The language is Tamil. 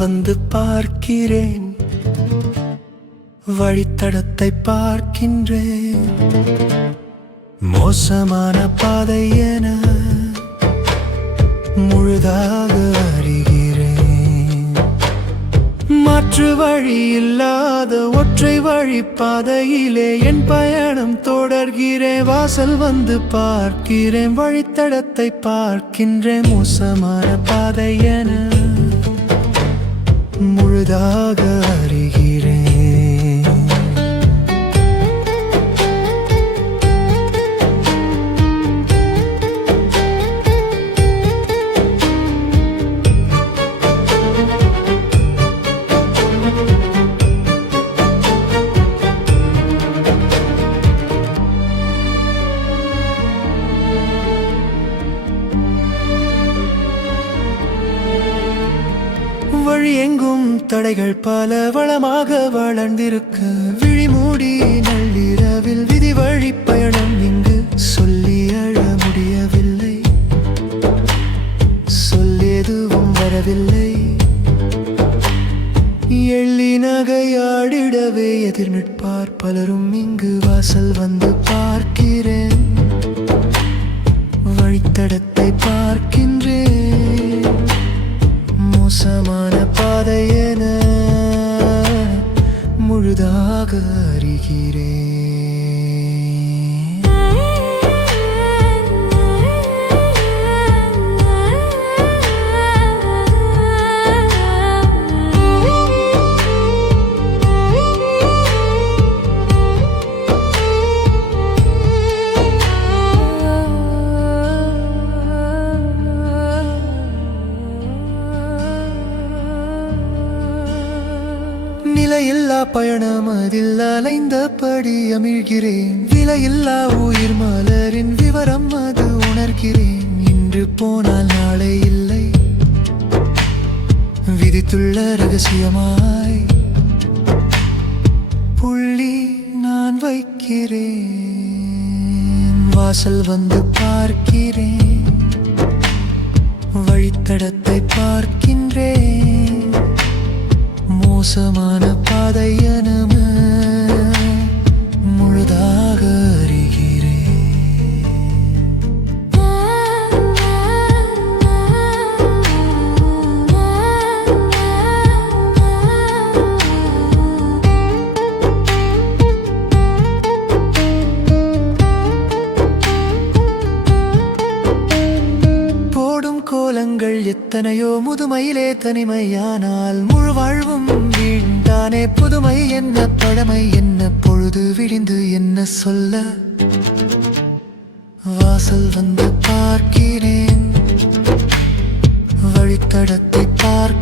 வந்து பார்க்கிறேன், வழித்தடத்தை பார்க்கின்றேன். மோசமான பாதை என முழுதாக அறிகிறேன். மாற்று வழி இல்லாத ஒற்றை வழி பாதையிலே என் பயணம் தொடர்கிறேன். வாசல் வந்து பார்க்கிறேன், வழித்தடத்தை பார்க்கின்றேன். மோசமான பாதை என முழுதாக அறிகிறேன். வழி எங்கும் தடைகள் பல வளமாக வளர்ந்திருக்க, விழிமூடி நள்ளிரவில் விதி வழி பயணம் இங்கு சொல்லி அழ முடியவில்லை. சொல்லெதுவும் வரவில்லை. எள்ளி நகையாடிடவே எதிர் நிற்பார் பலரும் இங்கு. வாசல் வந்து பார்க்கிறேன், வழித்தடத்தை பார்க்கின்றேன். மோசமான பாதை என முழுதாக அறிகிறேன். நிலையில்லா பயணம் அதில் அலைந்தபடி அமிழ்கிறேன். விலையில்லா உயிர் மலரின் விவரம் அது உணர்கிறேன். இன்று போனால் நாளை இல்லை, விதித்துள்ள ரகசியமாய் புள்ளி நான் வைக்கிறேன். வாசல் வந்து பார்க்கிறேன், வழித்தடத்தை பார்க்கின்றேன். மோசமான பாதை என முழுதாக அறிகிறேன். போடும் கோலங்கள் எத்தனையோ முதுமையிலே தனிமையானால் முழு வாழ்வும் வீழ்ந்தானே. புதுமை என்ன பழமை என்ன, பொழுது விடிந்து என்ன சொல்ல. வாசல் வந்து பார்க்கிறேன், வழித்தடத்தை பார்க்கிறேன்.